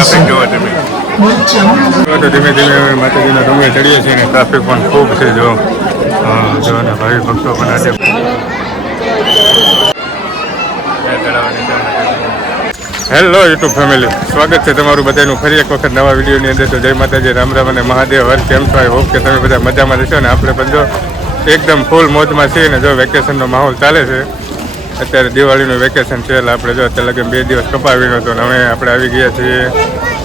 Traffic જોવા તમે. તો ધીમે ધીમે માતાજીના ડુંગરે ચડીએ છીએ અને ટ્રાફિક પણ ખૂબ છે જો. હા, જો અને ભાવિ ભક્તો પણ આજે હેલો યુટ્યુબ ફેમિલી સ્વાગત છે તમારું બધાનું. ફરી એક વખત નવા વિડીયોની અંદર તો જય માતાજી રામ રામ અને મહાદેવ. હર કેમ છો? આઈ હોપ કે તમે બધા મજામાં રહેશો ને આપણે પણ જો એકદમ ફૂલ મોજમાં છીએ ને જો વેકેશનનો માહોલ ચાલે છે. અત્યારે દિવાળીનું વેકેશન છે, એટલે આપણે જો અત્યારે લગન બે દિવસ કપાવીનો હતો અને હવે આપણે આવી ગયા છીએ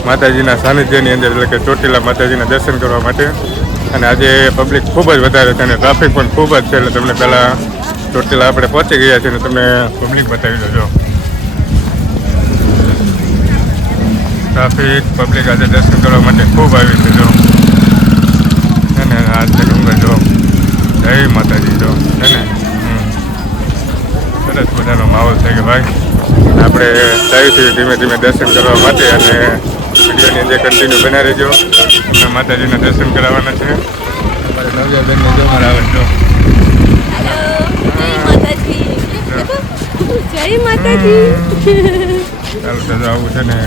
માતાજીના સાનિધ્યની અંદર, એટલે કે ચોટીલા માતાજીના દર્શન કરવા માટે. અને આજે પબ્લિક ખૂબ જ વધારે છે અને ટ્રાફિક પણ ખૂબ જ છે, એટલે તમને પહેલાં ચોટીલા આપણે પહોંચી ગયા છીએ અને તમને પબ્લિક બતાવી દો ટ્રાફિક પબ્લિક આજે દર્શન કરવા માટે ખૂબ આવી છે, જો. અને આજે ડુંગર, જો. જય માતાજી, જો. સરસ મજાનો માહોલ છે કે ભાઈ આપણે છે ધીમે ધીમે દર્શન કરવા માટે અને વિડીયોની અંદર કન્ટિન્યુ બના રહેજો. અને માતાજીના દર્શન કરાવવાના છે. અમારે નવજાબેનને જો. મારા આવે જો. જય માતાજી. ચાલો તો આવું છે ને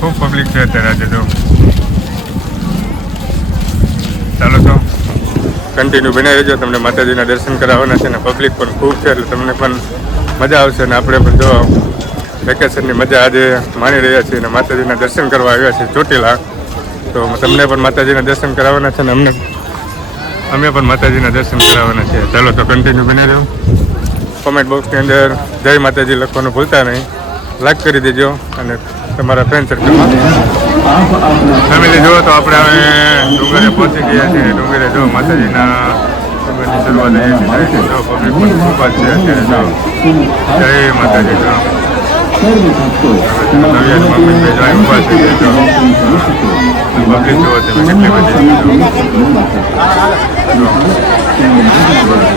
ખૂબ પબ્લિક છે અત્યારે આજે તો ચાલો તો. કન્ટિન્યુ બની રહેજો. તમને માતાજીના દર્શન કરાવવાના છે ને પબ્લિક પણ ખૂબ છે, એટલે તમને પણ મજા આવશે અને આપણે પણ જો વેકેશનની મજા આજે માણી રહ્યા છીએ અને માતાજીના દર્શન કરવા આવ્યા છીએ ચોટીલા. તો તમને પણ માતાજીના દર્શન કરાવવાના છે ને અમને અમે પણ માતાજીના દર્શન કરાવવાના છે ચાલો તો કન્ટિન્યુ બની રહ્યો કોમેન્ટ બોક્સની અંદર જય માતાજી લખવાનું ભૂલતા નહીં. લાઈક કરી દેજો અને તમારા ફ્રેન્ડ સર્કલમાં ફેમિલી જુઓ તો આપણે હવે ડુંગરે પહોંચી ગયા છીએ. ડુંગરે જો માતાજીના ડુંગરની શરૂઆત અહીંયાથી થાય છે. જો પબ્લિક પણ ખૂબ જ છે અત્યારે જો જય માતાજી જો.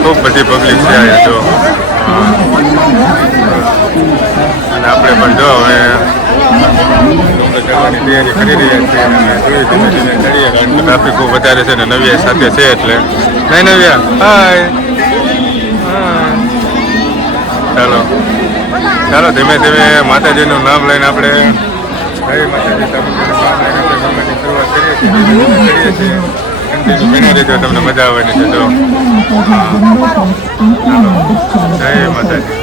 ખૂબ બધી પબ્લિક છે અહીંયા જો અને આપણે પણ જો હવે ડુંગર તૈયારી કરી રહ્યા છીએ અને ધીમે ધીમે ચડીએ કારણ કે બહુ વધારે છે ને નવ્યા સાથે છે એટલે. નહીં નવ્યા? હાય. ચાલો. ચાલો, ધીમે ધીમે માતાજીનું નામ લઈને આપણે ગરબાની શરૂઆત કરીએ છીએ. તમને મજા આવવાની છે, જો. જય માતાજી.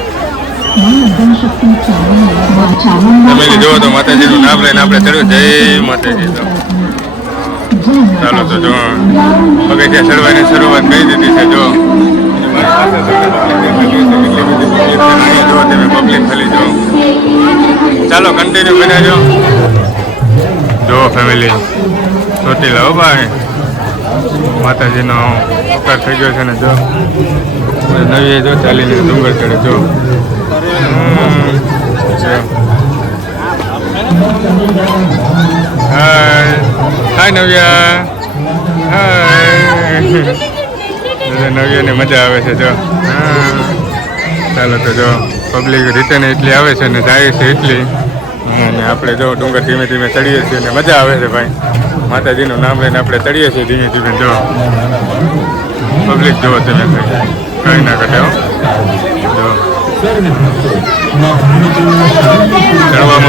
ફેમિલી જુઓ તો માતાજીનું નામ લઈને આપણે ચડ્યું. જય માતાજી ચાલો તો જો પગથિયા ચડવાની શરૂઆત કરી દીધી છે, જો. જો તમે પબ્લિક ખાલી જો. ચાલો કન્ટિન્યુ બનાવજો જો ફેમિલી ચોટી હો ભાઈ. માતાજીનો ઉપકાર થઈ ગયો છે ને, જો. નવી જો ચાલીને ડુંગર ચડે, જો હમ. જો. હાય હાય નવ્યા હાય બધા નવ્યાને મજા આવે છે જો. હા. ચાલો તો જો પબ્લિક રિટર્ન એટલી આવે છે ને જાય છે એટલી. અને આપણે જો ડુંગર ધીમે ધીમે ચડીએ છીએ અને મજા આવે છે ભાઈ. માતાજીનું નામ લઈને આપણે ચડીએ છીએ ધીમે ધીમે જો. પબ્લિક જુઓ તમે કંઈ ના ઘટે હો. જો. ચડવામાં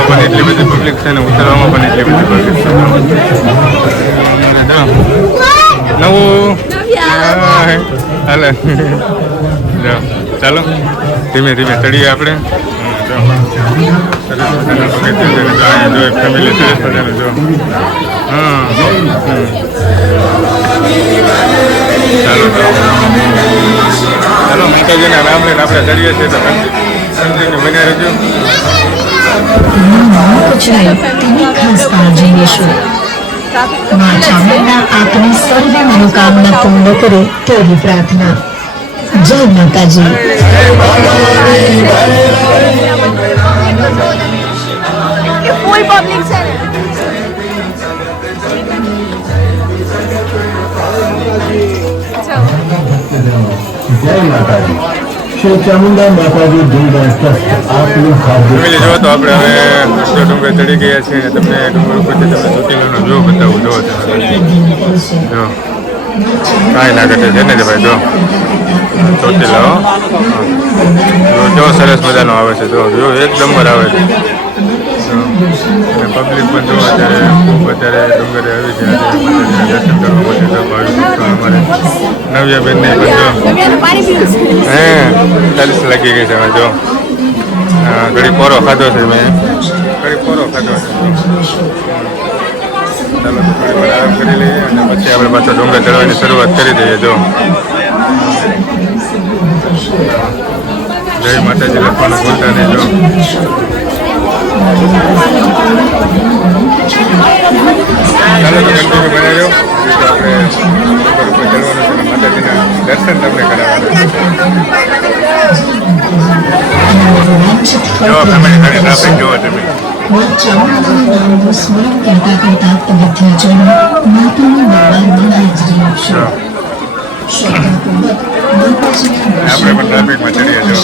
પણ એટલી બધી પબ્લિક છે ને ઉતરવામાં પણ એટલી બધી પબ્લિક છે. અને નવું. હાલે. ચાલો. ધીમે ધીમે ચડીએ આપણે. ફેમિલી સરસ મજાનું જો હા. ચાલો ચાલો. માતાજીના નામ લઈને આપણે ચડીએ છીએ તો કન્ટિન્યુ બન્યા રહેજો આપની સર્વ મનોકામના પૂર્ણ કરે તેવી પ્રાર્થના. જય માતાજી. કોઈ પબ્લિક છે જય માતાજી. શ્રી ચામુંડા માતાજી દુર્ગા ટ્રસ્ટ આપનું હાર્દિક જો તો આપણે હવે જો ડુંગર ચડી ગયા છીએ અને તમને ડુંગર ઉપરથી તમને ચોટીલાનો જો બતાવું, જો જો. કાંઈ ના ઘટે છે ને જ ભાઈ, જો. ચોટીલા જો સરસ મજાનો આવે છે, જો જો, એક નંબર આવે છે. અને પબ્લિક પણ જો અત્યારે ખૂબ અત્યારે ડુંગરે આવી છે. માતાજીના દર્શન કરવા માટે જો ભાવિક અમારે નવ્યાબેનને પણ જો. હે, ચાલીસ લાગી ગઈ છે હવે જો. ઘડી પોરો ખાધો છે મેં. ઘડી પોરો ખાધો છે. ચાલો, તો થોડી વાર આરામ કરી લઈએ અને પછી આપણે પાછા ડુંગર ચડવાની શરૂઆત કરી દઈએ જો. જય માતાજી લખવાનું ભૂલતા નહીં જો. ચાલો તો કન્ટિન્યુ બનાવી રહ્યો આપણે દર્શન તમને કરાવવાના સ્મરણ કરતા કરતા આપણે પણ ટ્રાફિકમાં ચડીએ જો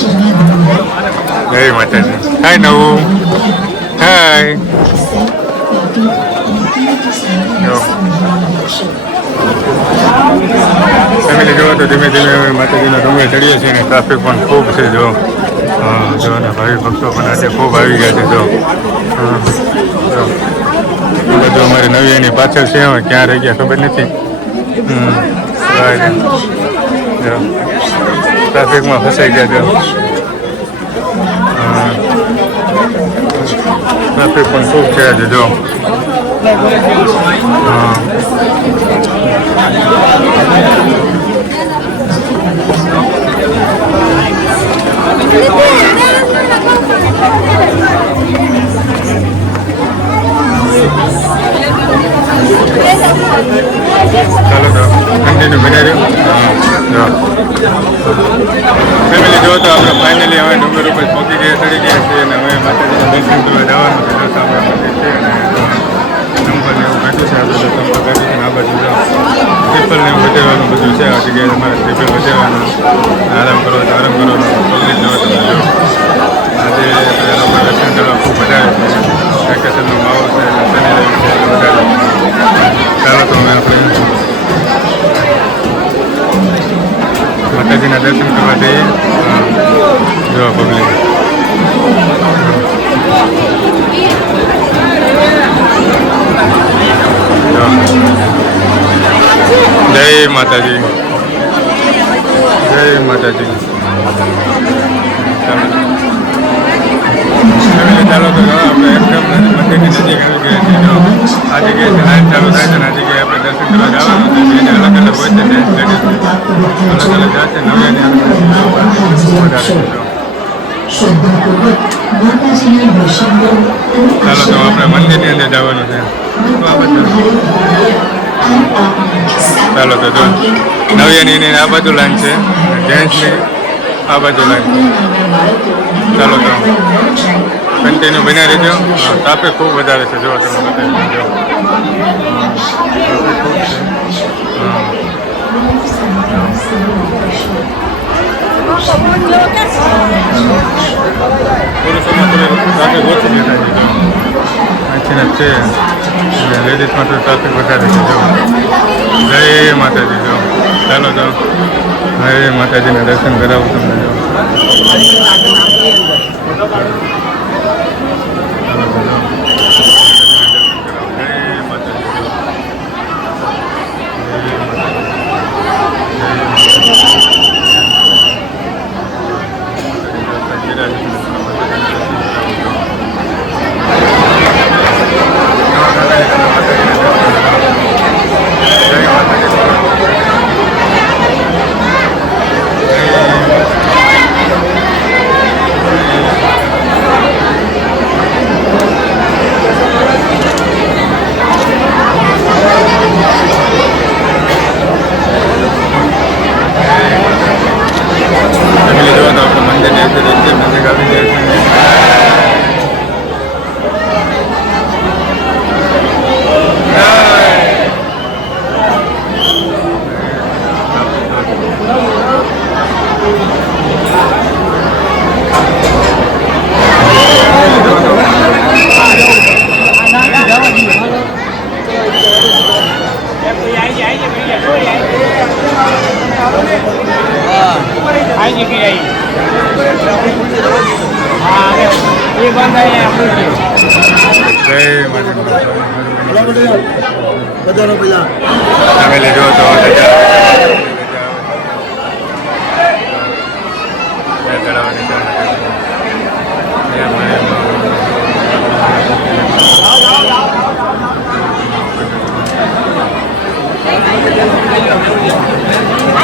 જય માતાજી. હાય નવું. હાય ફેમિલી જોવો તો ધીમે ધીમે માતાજીના ડુંગર ચડીએ છીએ અને ટ્રાફિક પણ ખૂબ છે, જો. જો, અને ભાવિ ભક્તો પણ આજે ખૂબ આવી ગયા છે, જો. બધું અમારી નવી એની પાછળ છે, હવે ક્યાં રહી ગયા ખબર નથી. જો ટ્રાફિકમાં ફસાઈ ગયા જો હા. ટ્રાફિક પણ ખૂબ છે આજે જો હા આપણે એકદમ મંદિરની નજીક આવી ગયા છીએ જો આ જગ્યાએ લાઈન ચાલુ થાય છે અને આ જગ્યાએ આપણે દર્શન કરવા જવાનું છે બે અલગ અલગ હોય છે લેડીઝ અલગ અલગ જાતે નવે ચાલો, તો આપણે મંદિરની અંદર જવાનું છે. આ બધું ચાલો, તો નવ્યાની આ બાજુ લાઈન છે. જેન્ટ્સની આ બાજુ લાઈન ચાલો ચાલો તો કન્ટિન્યુ બન્યા રહેજો ટ્રાફિક ખૂબ વધારે છે જો તમે બતાવી પુરુષોમાં થોડી ટ્રાફિક ઓછી દેખાય અહીંથી છે લેડીઝમાં તો ટ્રાફિક વધારે છે જો જય માતાજી જો ચાલો ચાલો. જય માતાજીના દર્શન કરાવું તમને. હા જીપી આવી. હા એ બંધ બધાનો પેલા તમે લેજો તો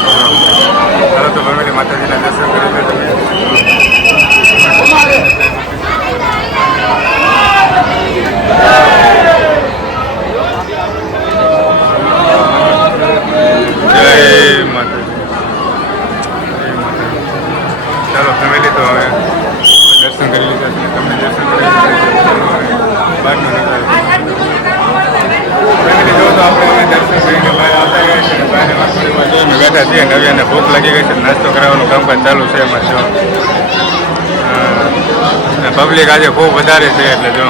ચાલો તો ફેમિલી માતાજીના દર્શન કરી લો તમે જય માતાજી જય માતાજી ચાલો ફેમિલી તો હવે દર્શન કરી લીધા છે તમને દર્શન કરી લીધા છે. ચાલો હવે બહારનો નજારો ફેમિલી જો તો આપણે હવે દર્શન કરીને બહાર આવતા ગયા છે બહાર થોડીમાં જઈને બેઠા છીએ નવ્યાને ભૂખ લાગી ગઈ છે નાસ્તો કરાવવાનું કામકાજ ચાલુ છે એમાં જો પબ્લિક આજે ખૂબ વધારે છે એટલે જો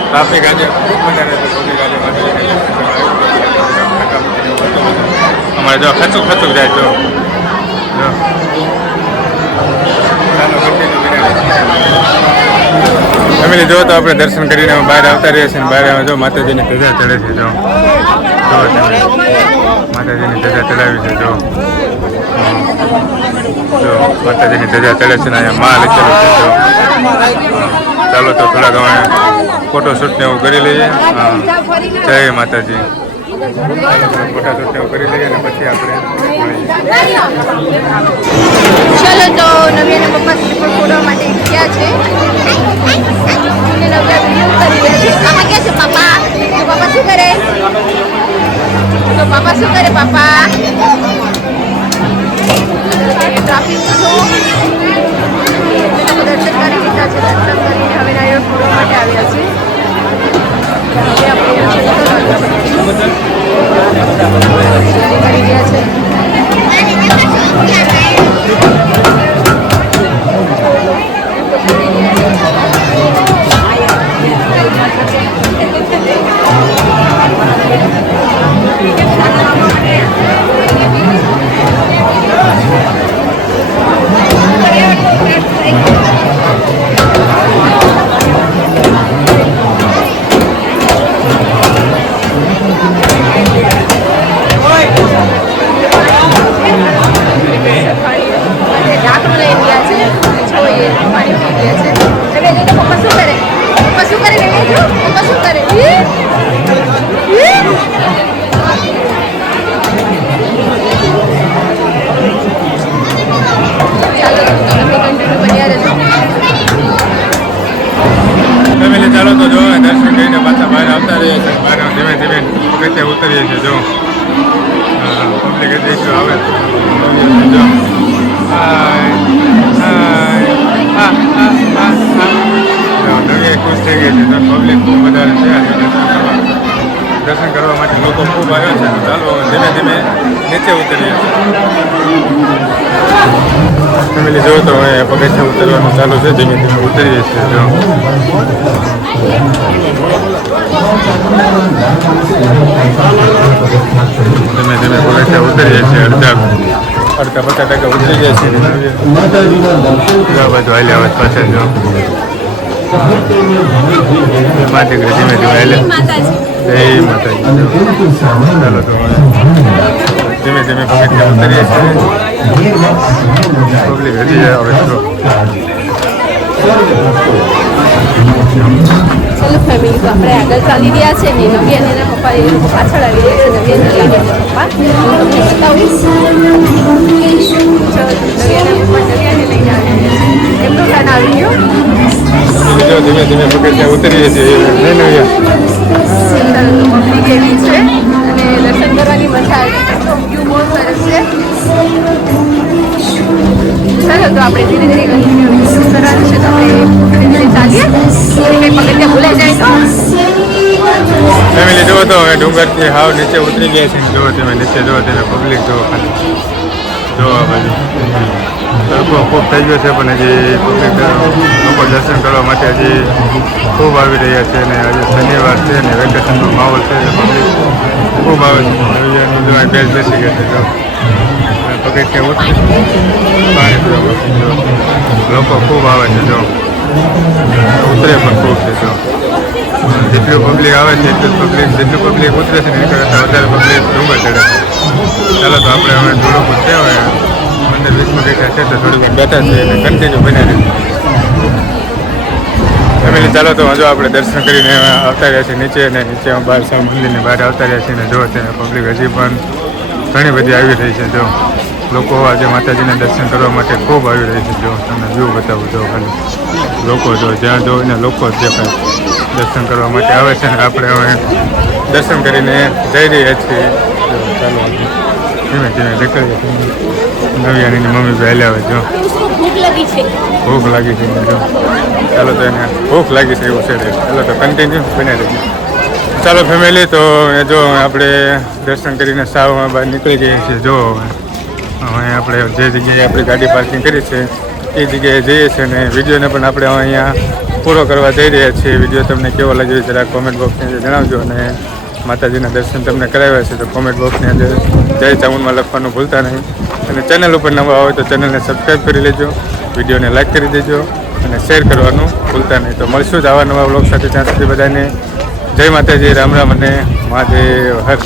ટ્રાફિક આજે ખૂબ વધારે છે પબ્લિક આજે. અમારે જો ખચુક ખચુક જાય જો. ફેમિલી, જો તો આપણે દર્શન કરીને બહાર આવતા રહીએ છીએ બહાર જો માતાજીની ધજા ચડે છે, જો. માતાજીની ધજા ચડાવી છે, જો. માતાજીની ધજા ચડે છે ને અહીંયા માં લખેલું છે. ચાલો તો થોડાક અમે ફોટોશૂટ ને એવું કરી લઈએ. જય માતાજી. ફોટા શૂટ ને એવું કરી લઈએ અને પછી આપણે. ચલો તો નવ્યાના પપ્પા સ્લીપર ફોડવા માટે ગયા છે. અને પાપા ક્યાં છે પાપા તો પાપા શું કરે? તો પાપા શું કરે પાપા ટ્રાફિક તો દર્શન કરી લીધા છે, દર્શન કરીને હવે ફોડવા માટે આવ્યા છે હવે આપણે કરી છે. ફેમિલી ચાલો તો જો દર્શન કરીને પાછા બહાર આવતા રહીએ છીએ બહાર ધીમે ધીમે પગથિયા ઉતરીએ છીએ જો પબ્લિક એટલું આવે જો જો, ખુશ થઈ ગઈ છે. પબ્લિક ખૂબ વધારે છે દર્શન કરવા માટે લોકો ખૂબ આવ્યા છે. ચાલો ધીમે ધીમે નીચે ઉતરીએ. ફેમિલી જો તો હવે પગથિયા ઉતરવાનું ચાલુ છે. ધીમે ધીમે ઉતરીએ છીએ. જો. ધીમે ધીમે પગથિયા ઉતરીએ છીએ. અડધા અડધા પચાસ ટકા ઉતરી જાય છે આ હાલ્યા પાછળ જો. માટી ધીમે ધીમે હાલે જય માતાજી જો. ચાલો તો હવે ધીમે ધીમે પગથિયા ઉતરીએ છીએ પબ્લિક હજી જાય હવે તો ચલો ફેમિલી તો આપણે આગળ ચાલી રહ્યા છે ને નવી અને એના પપ્પા એ લોકો પાછળ આવી રહ્યા છે નવી અને લઈને એના પપ્પા હું તમને બતાવીશ ચલો, નવી અને પપ્પા એમનો ધીમે ધીમે પગથિયા ઉતરીએ છીએ ફેમિલી જુઓ તો હવે ડુંગરથી હાવ નીચે ઉતરી ગયા છે. જુઓ તમે નીચે, જુઓ તમે પબ્લિક જુઓ ખાલી. જુઓ બાજુ. તડકો ખૂબ થઈ ગયો છે પણ હજી પબ્લિક લોકો દર્શન કરવા માટે હજી ખૂબ આવી રહ્યા છે અને આજે શનિવાર છે અને વેકેશનનો માહોલ છે એટલે પબ્લિક ખૂબ આવે છે. બેસ બેસી ગયા છે. તો પાણી પીવા લોકો ખૂબ આવે છે જો. ઉતરે પણ ખૂબ છે જો. જેટલું પબ્લિક આવે છે એટલું પબ્લિક જેટલું પબ્લિક ઉતરે છે નીકળે કરતાં વધારે પબ્લિક ડુંગર ચડે છે. ચાલો તો આપણે હવે થોડુંક છે હવે પંદર વીસ મિનિટ છે તો થોડીક વાર બેઠા છે અને કન્ટિન્યુ બન્યા રહે ફેમિલી ચાલો તો હજુ આપણે દર્શન કરીને આવતા રહ્યા છીએ. નીચે અને નીચે બહાર સા મંદિરની બહાર આવતા રહ્યા છીએ અને જો તેને પબ્લિક હજી પણ ઘણી બધી આવી રહી છે જો લોકો આજે માતાજીના દર્શન કરવા માટે ખૂબ આવી રહી છે જો તમને વ્યૂ બતાવું જો ખાલી લોકો જો જ્યાં જો ને લોકો જે કાંઈ દર્શન કરવા માટે આવે છે અને આપણે હવે દર્શન કરીને જઈ રહ્યા છીએ ચાલો, ધીમે ધીમે, નીકળીએ. નવિયાની મમ્મી વહેલા આવે જો. ભૂખ લાગી છે. ભૂખ લાગી છે જો. ચાલો તો એને ભૂખ લાગી છે એવું છે ચાલો તો કન્ટિન્યુ બને રહેજો ચાલો ફેમિલી તો જો આપણે દર્શન કરીને સાવ બહાર નીકળી જઈએ છીએ જો હવે. હવે આપણે જે જગ્યાએ આપણી ગાડી પાર્કિંગ કરી છે એ જગ્યાએ જઈએ છીએ અને વિડીયોને પણ આપણે અહીંયા પૂરો કરવા જઈ રહ્યા છીએ. વીડિયો તમને કેવો લાગ્યો જરા કોમેન્ટ બોક્સની જણાવજો અને માતાજીના દર્શન તમને કરાવ્યા છે તો કોમેન્ટ બોક્સની અંદર જય ચામુંડમાં લખવાનું ભૂલતા નહીં. અને ચેનલ ઉપર નવા હોય તો ચેનલને સબસ્ક્રાઈબ કરી લેજો. વિડીયોને લાઈક કરી દેજો અને શેર કરવાનું ભૂલતા નહીં. તો મળશું જ આવા નવા બ્લોગ સાથે. ત્યાં સુધી બધાને જય માતાજી, રામ રામ અને મહાદેવ, હર